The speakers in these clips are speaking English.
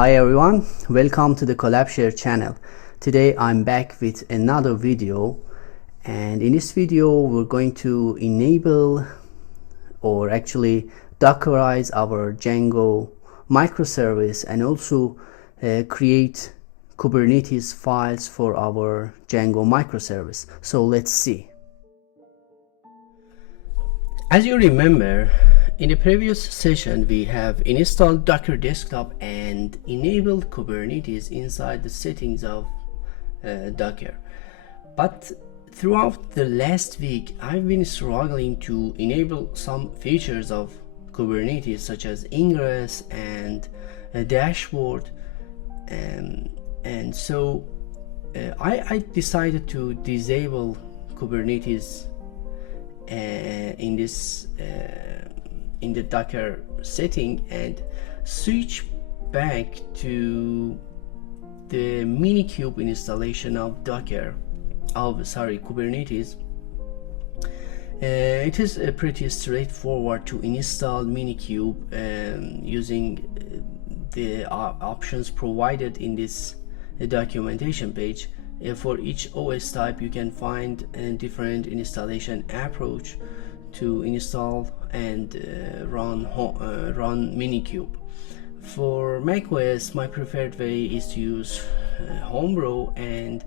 Hi everyone, welcome to the Collabshare channel. Today I'm back with another video, and in this video we're going to enable or actually Dockerize our Django microservice and also create Kubernetes files for our Django microservice. So let's see. As you remember, in the previous session we have installed Docker Desktop and enabled Kubernetes inside the settings of Docker. But throughout the last week I've been struggling to enable some features of Kubernetes such as ingress and a dashboard, and so I decided to disable Kubernetes in the Docker setting and switch back to the Minikube installation of Kubernetes. It is pretty straightforward to install Minikube using the options provided in this documentation page. For each OS type you can find a different installation approach to install and run Minikube. For macOS, my preferred way is to use Homebrew, and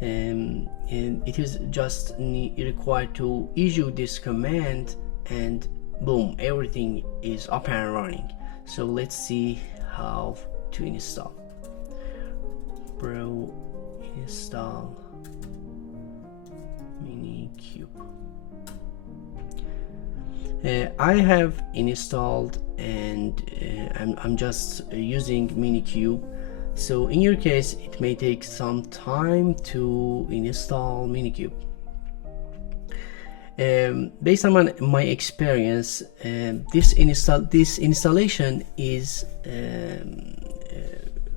it is just required to issue this command and boom, everything is up and running. So let's see how to install. Brew install Minikube. I have installed and I'm just using Minikube. So in your case it may take some time to install Minikube. Based on my experience, this installation is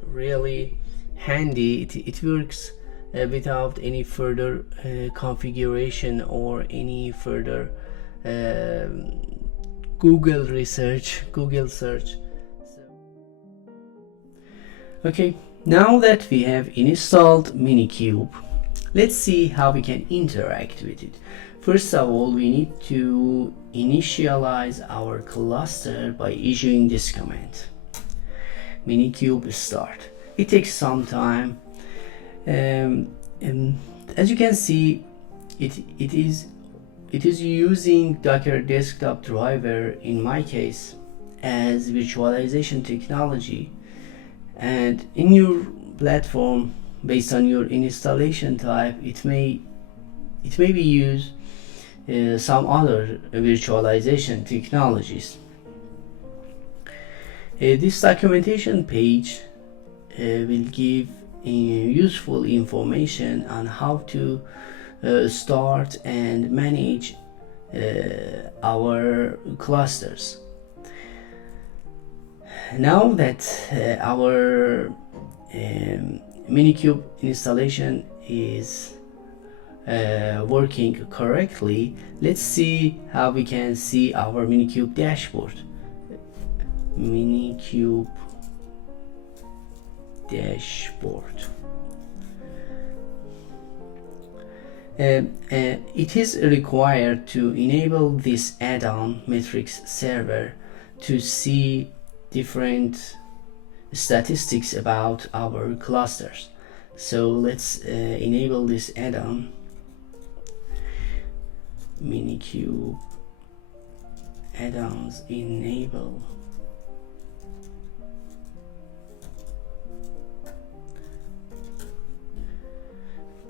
really handy. It works without any further configuration or any further Google search. Okay, now that we have installed Minikube, let's see how we can interact with it. First of all, we need to initialize our cluster by issuing this command, Minikube start. It takes some time, and as you can see, it is using Docker Desktop driver in my case as virtualization technology, and in your platform, based on your installation type, it may be used some other virtualization technologies. This documentation page will give useful information on how to start and manage our clusters. Now that our Minikube installation is working correctly, let's see how we can see our Minikube dashboard. Minikube dashboard. It is required to enable this add-on metrics server to see different statistics about our clusters. So let's enable this add-on, Minikube add-ons enable.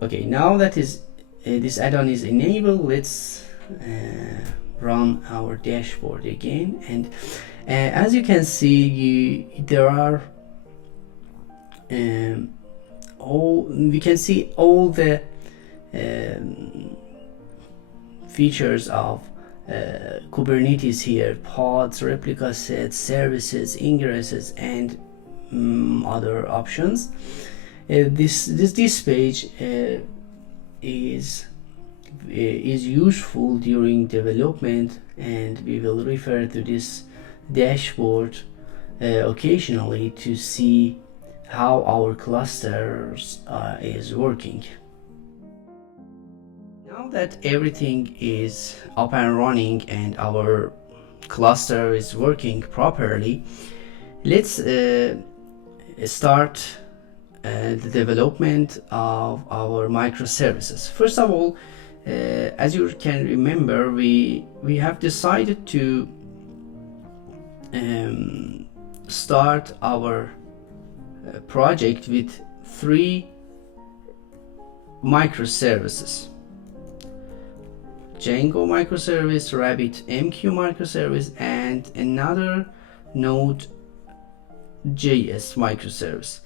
Okay, now that this add-on is enabled, let's run our dashboard again, and as you can see, there are we can see all the features of Kubernetes here: pods, replica sets, services, ingresses, and other options. This page is useful during development, and we will refer to this dashboard occasionally to see how our clusters is working. Now that everything is up and running and our cluster is working properly, let's start the development of our microservices. First of all, as you can remember, we have decided to start our project with 3 microservices: Django microservice, RabbitMQ microservice, and another Node.js microservice.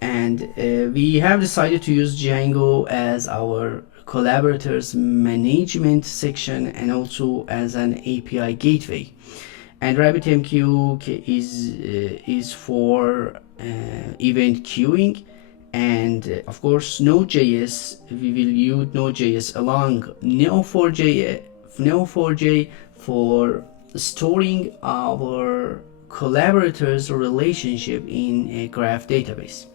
And we have decided to use Django as our collaborators management section and also as an API gateway. And RabbitMQ is for event queuing, and of course Node.js, we will use Node.js along Neo4j for storing our collaborators relationship in a graph database.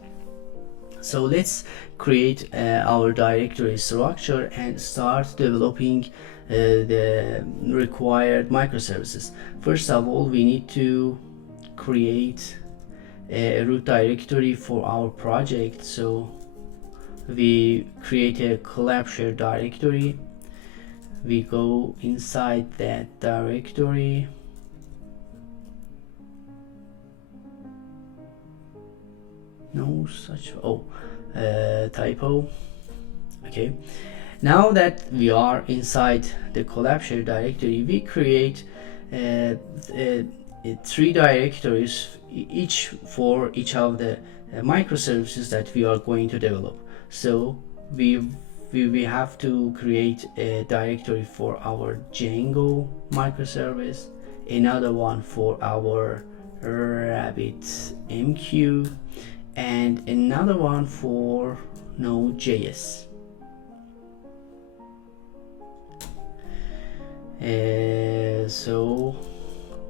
So let's create our directory structure and start developing the required microservices. First of all, we need to create a root directory for our project. So we create a Collabshare directory. We go inside that directory. No such typo. Okay, now that we are inside the Collabshare directory, we create 3 directories, each for each of the microservices that we are going to develop. So we have to create a directory for our Django microservice, another one for our RabbitMQ, and another one for Node.js. So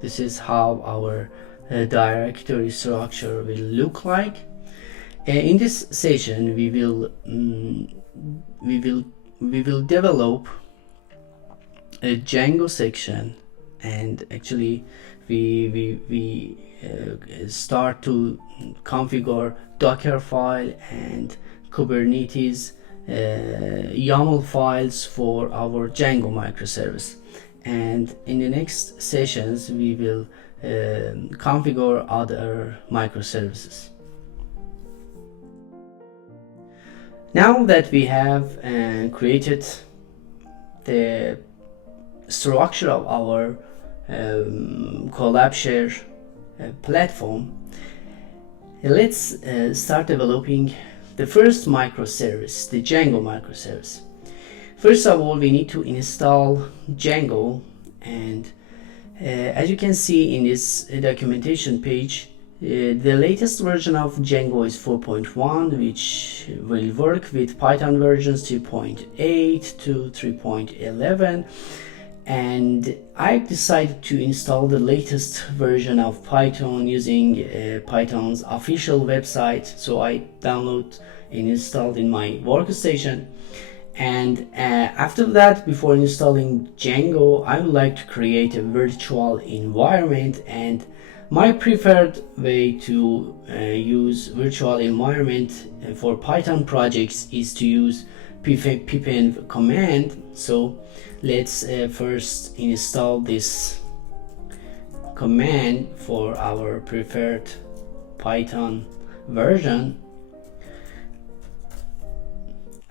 this is how our directory structure will look like. In this session, we will develop a Django section, and actually we start to configure Docker file and Kubernetes Yaml files for our Django microservice. And in the next sessions, we will configure other microservices. Now that we have created the structure of our Collabshare platform, let's start developing the first microservice, the Django microservice. First of all, we need to install Django, and as you can see in this documentation page, the latest version of Django is 4.1, which will work with Python versions 2.8 to 3.11. And I decided to install the latest version of Python using Python's official website. So I download and installed in my workstation. And after that, before installing Django, I would like to create a virtual environment. And my preferred way to use virtual environment for Python projects is to use Pipenv command. So let's first install this command for our preferred Python version.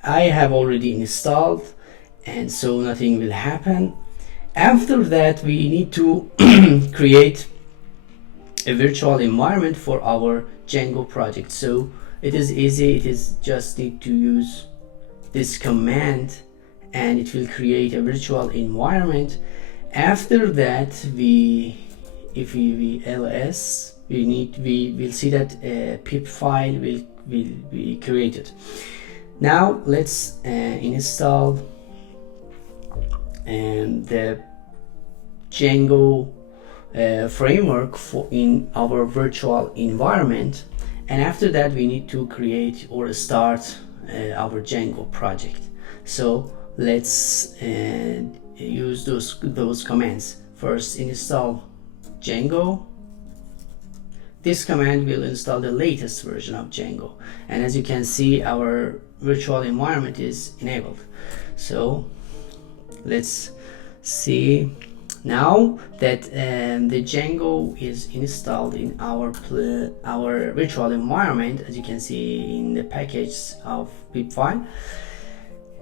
I have already installed, and so nothing will happen. After that, we need to create a virtual environment for our Django project. So it is easy, it is just need to use this command and it will create a virtual environment. After that, if we ls, we will see that a pip file will be created. Now let's install the Django framework in our virtual environment, and after that we need to create or start our Django project. So let's use those commands. First, install Django. This command will install the latest version of Django, and as you can see, our virtual environment is enabled. So let's see now that the Django is installed in our virtual environment, as you can see in the package of Pipenv.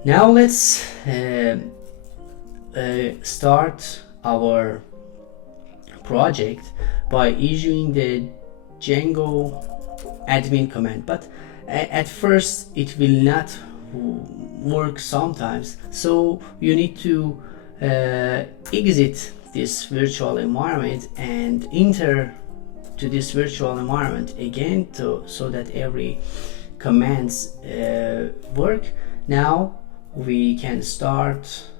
Now let's start our project by issuing the Django admin command, but at first it will not work sometimes, so you need to exit this virtual environment and enter to this virtual environment again so that every commands work. Now we can start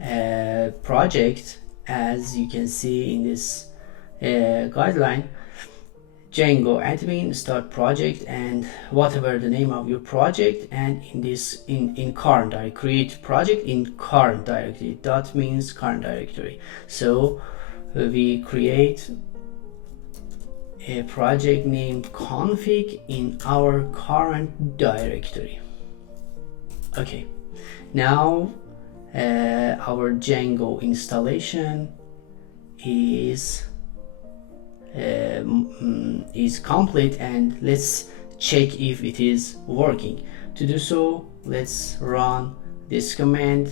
a project, as you can see in this guideline. Django admin, start project, and whatever the name of your project, and in this in current directory, create project in current directory. That means current directory. So we create a project named config in our current directory. Okay, now our Django installation is complete, and let's check if it is working. To do so, let's run this command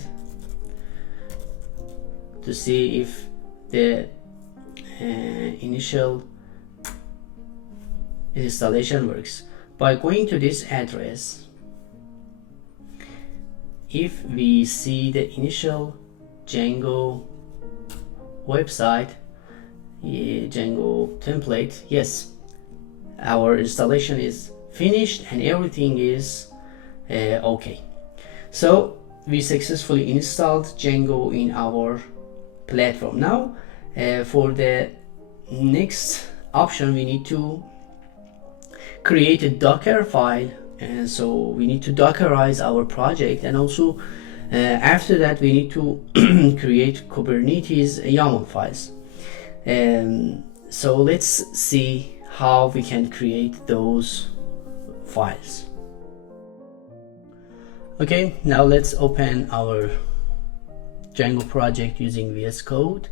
to see if the initial installation works. By going to this address, if we see the initial Django website, Django template, yes, our installation is finished and everything is okay. So we successfully installed Django in our platform. Now for the next option, we need to create a Docker file, and so we need to Dockerize our project, and also after that we need to create Kubernetes YAML files. So let's see how we can create those files. Okay, now let's open our Django project using VS Code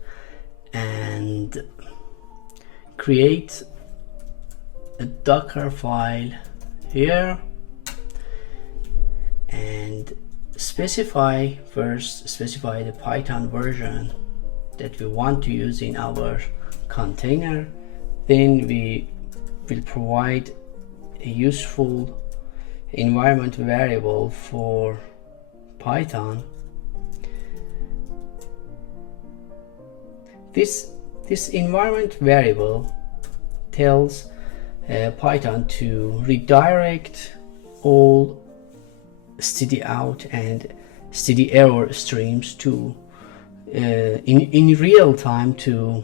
and create a Docker file here, and specify the Python version that we want to use in our container. Then we will provide a useful environment variable for Python. This environment variable tells Python to redirect all stdout and stderror streams to in real time to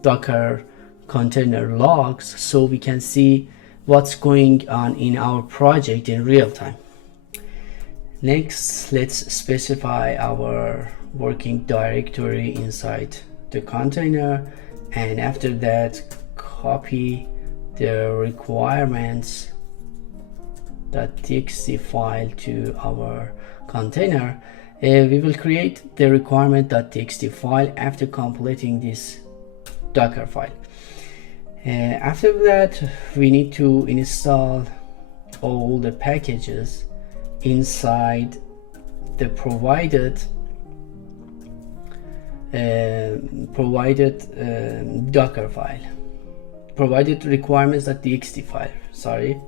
Docker container logs, so we can see what's going on in our project in real time. Next, let's specify our working directory inside the container, and after that copy the requirements.txt file to our container. We will create the requirement.txt file after completing this Docker file. After that, we need to install all the packages inside the provided Docker file, provided requirements.txt file, sorry.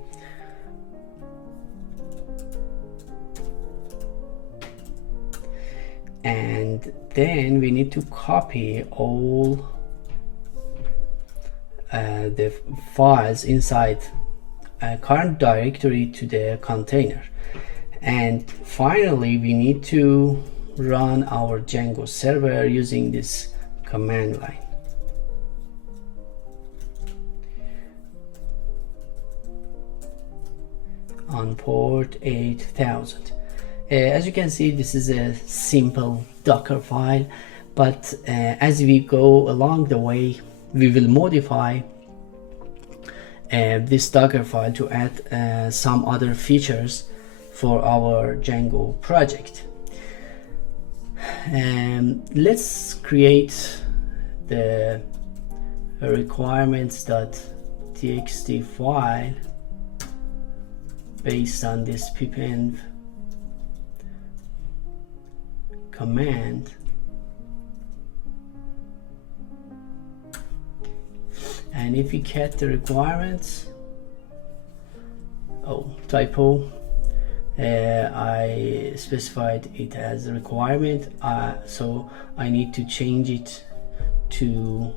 And then we need to copy all the files inside a current directory to the container. And finally, we need to run our Django server using this command line. On port 8000. As you can see, this is a simple Docker file, but as we go along the way, we will modify this Docker file to add some other features for our Django project. Let's create the requirements.txt file based on this Pipenv command. And if we get the requirements, typo, I specified it as a requirement, so I need to change it to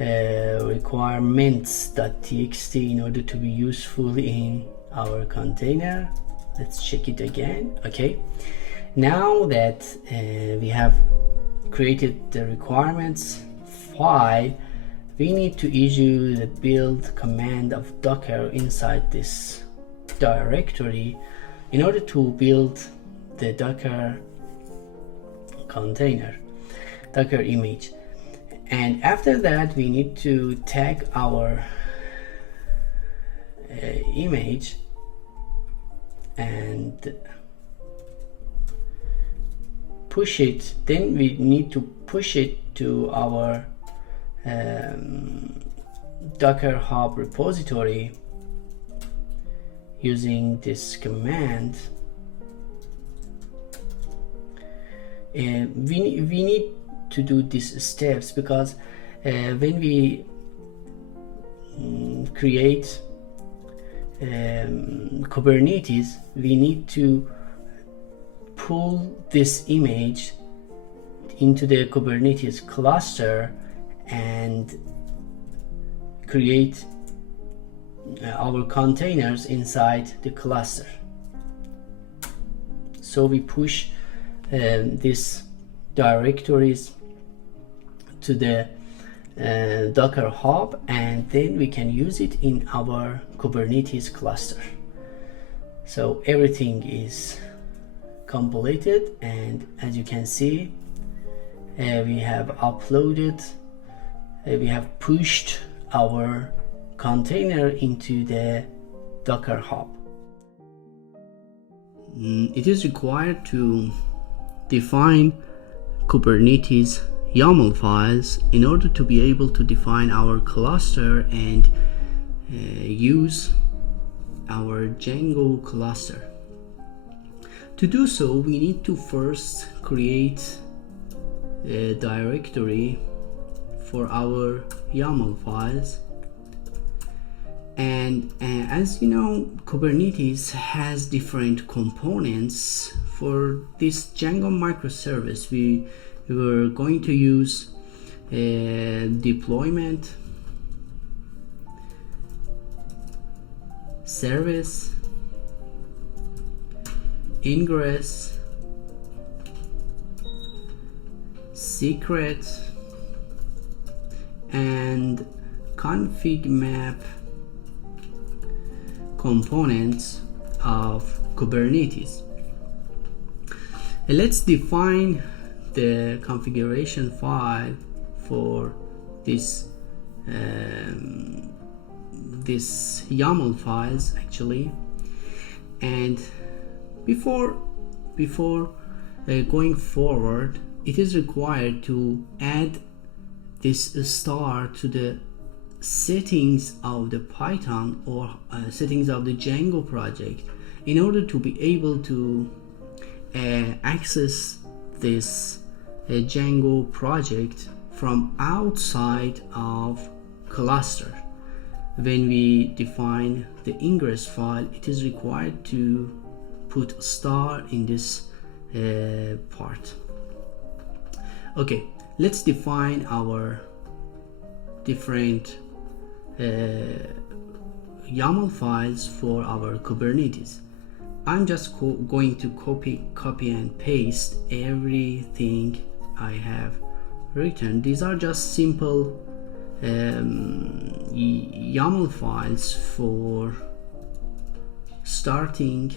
requirements.txt in order to be useful in our container. Let's check it again. Okay, now that we have created the requirements file, we need to issue the build command of Docker inside this directory in order to build the Docker container, Docker image. And after that, we need to tag our image and push it. Then we need to push it to our Docker Hub repository using this command. We need to do these steps because when we create Kubernetes, we need to pull this image into the Kubernetes cluster and create our containers inside the cluster. So we push these directories to the Docker Hub, and then we can use it in our Kubernetes cluster. So everything is completed, and as you can see, we have uploaded, we have pushed our container into the Docker Hub. It is required to define Kubernetes YAML files in order to be able to define our cluster and use our Django cluster. To do so, we need to first create a directory for our YAML files. And as you know, Kubernetes has different components. For this Django microservice, we were going to use deployment, service, ingress, secret, and config map components of Kubernetes. Let's define the configuration file for this YAML files actually. And before going forward, it is required to add this star to the settings of the Python or settings of the Django project in order to be able to access this Django project from outside of cluster. When we define the ingress file, it is required to put star in this part. Okay, let's define our different YAML files for our Kubernetes. I'm just going to copy and paste everything I have return. These are just simple YAML files for starting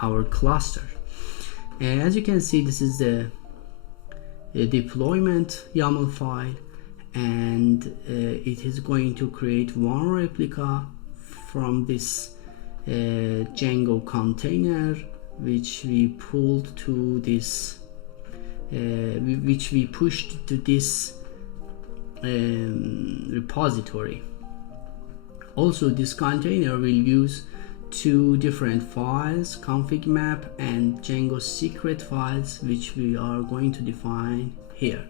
our cluster. And as you can see, this is the deployment YAML file, and it is going to create one replica from this Django container, which we pulled to this which we pushed to this repository. Also, this container will use two different files, config map and Django secret files, which we are going to define here.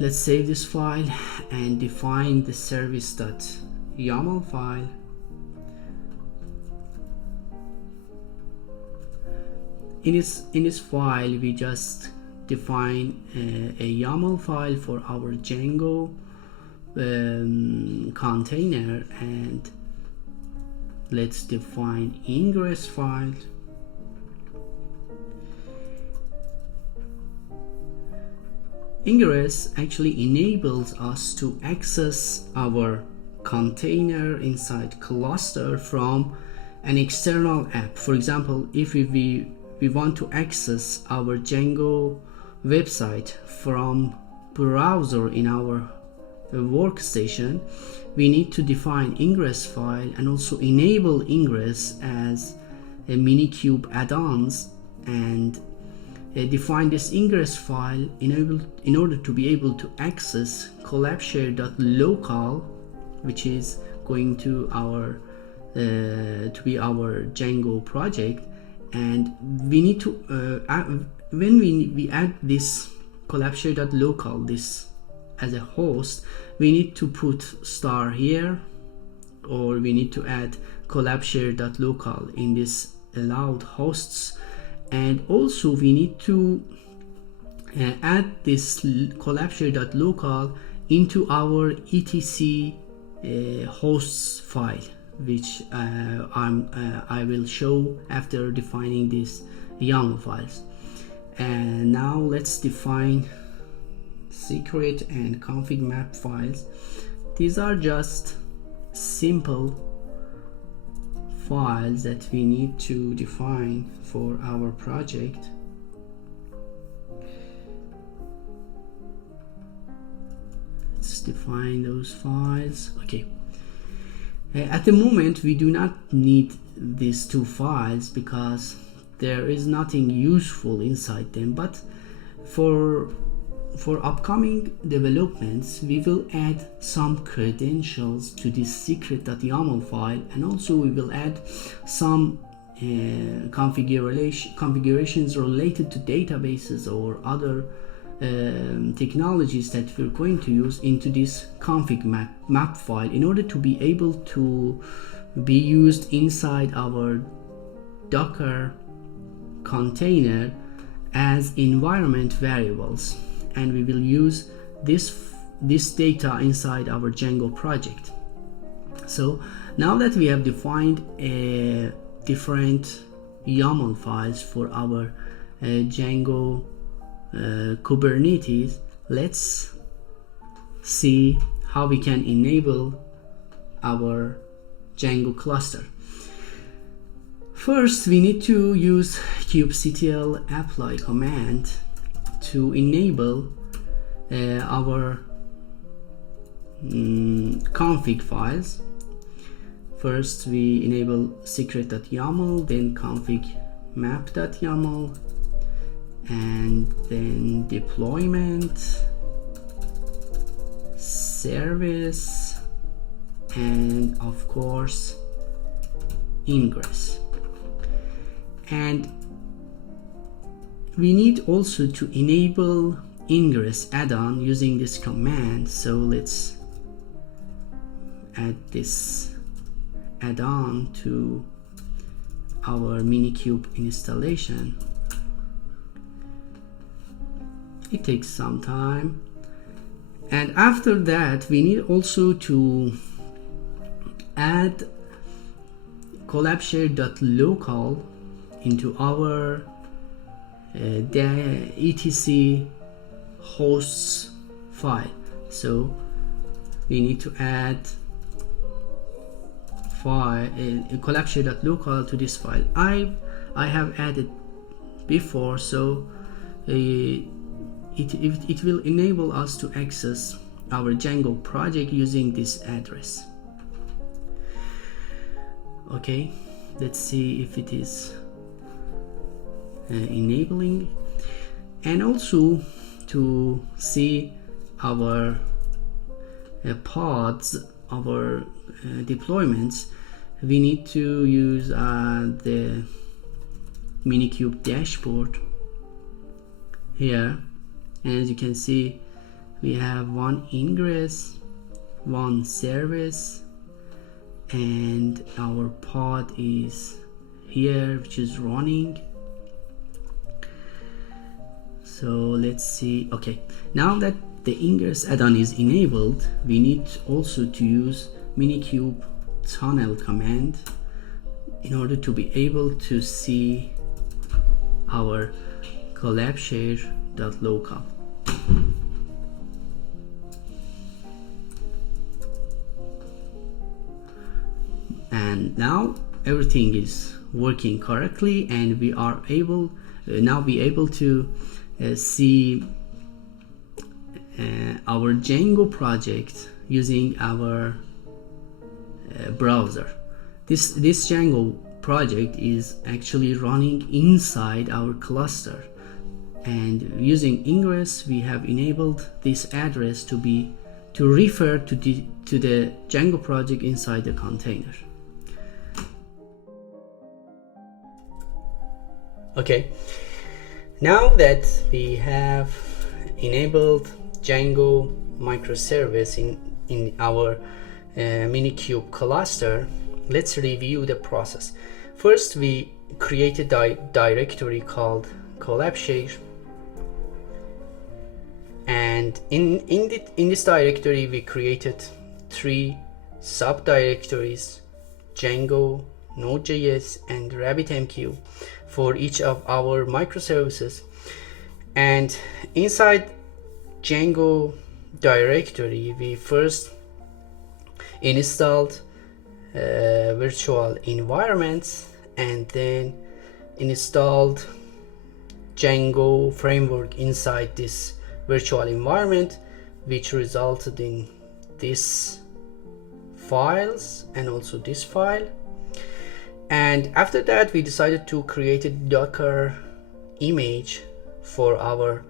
Let's save this file and define the service.yaml file. In this file, we just define a YAML file for our Django container, and let's define ingress file. Ingress actually enables us to access our container inside cluster from an external app. For example, if we want to access our Django website from browser in our workstation, we need to define ingress file and also enable ingress as a Minikube add-ons, and define this ingress file in order to be able to access Collabshare.local, which is going to be our Django project. And we need to when we add this Collabshare.local, this as a host, we need to put star here, or we need to add Collabshare.local in this allowed hosts, and also we need to add this Collabshare.local into our etc hosts file, which I will show after defining these YAML files. And now let's define secret and config map files. These are just simple files that we need to define for our project. Let's define those files. Okay. At the moment, we do not need these two files because there is nothing useful inside them, but for upcoming developments, we will add some credentials to this secret.yaml file, and also we will add some configurations related to databases or other technologies that we're going to use into this config map file in order to be able to be used inside our Docker container as environment variables, and we will use this data inside our Django project. So now that we have defined different YAML files for our Django Kubernetes, let's see how we can enable our Django cluster. First, we need to use kubectl apply command to enable our config files. First, we enable secret.yaml, then config map.yaml, and then deployment, service, and of course ingress. And we need also to enable ingress add-on using this command. So let's add this add-on to our Minikube installation. It takes some time, and after that we need also to add Collabshare.local into our the etc hosts file. So we need to add file Collabshare.local to this file. I have added before, so it will enable us to access our Django project using this address. Okay, let's see if it is enabling. And also to see our pods, our deployments, we need to use the Minikube dashboard here. And as you can see, we have one ingress, one service, and our pod is here, which is running. So let's see. Okay, now that the ingress add-on is enabled, we need also to use Minikube tunnel command in order to be able to see our Collabshare.local. And now everything is working correctly, and we are able to see our Django project using our browser. This Django project is actually running inside our cluster, and using ingress we have enabled this address to refer to the Django project inside the container. Okay, now that we have enabled Django microservice in our Minikube cluster, let's review the process. First, we created a directory called Collabshare, and in this directory we created 3 subdirectories: Django, Node.js, and RabbitMQ for each of our microservices. And inside Django directory, we first installed virtual environments, and then installed Django framework inside this virtual environment, which resulted in these files and also this file. And after that, we decided to create a Docker image for our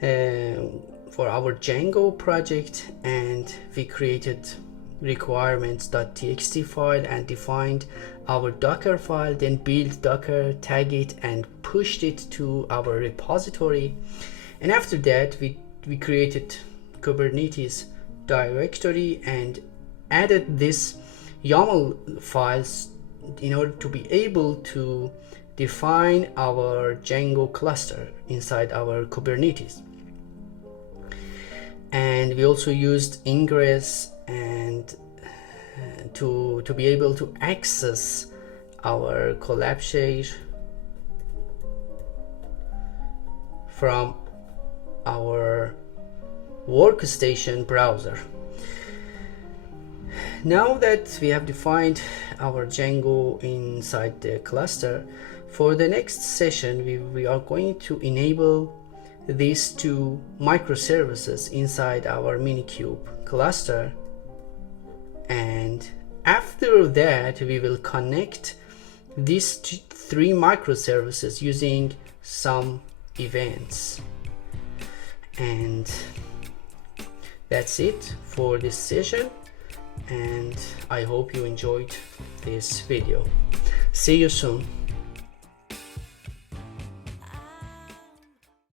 Django project, and we created requirements.txt file and defined our Docker file, then built Docker, tag it, and pushed it to our repository. And after that, we created Kubernetes directory and added this YAML files in order to be able to define our Django cluster inside our Kubernetes. And we also used ingress and to be able to access our Collabshare from our workstation browser. Now that we have defined our Django inside the cluster, for the next session we are going to enable these 2 microservices inside our Minikube cluster, and after that we will connect these 3 microservices using some events. And that's it for this session, and I hope you enjoyed this video. See you soon.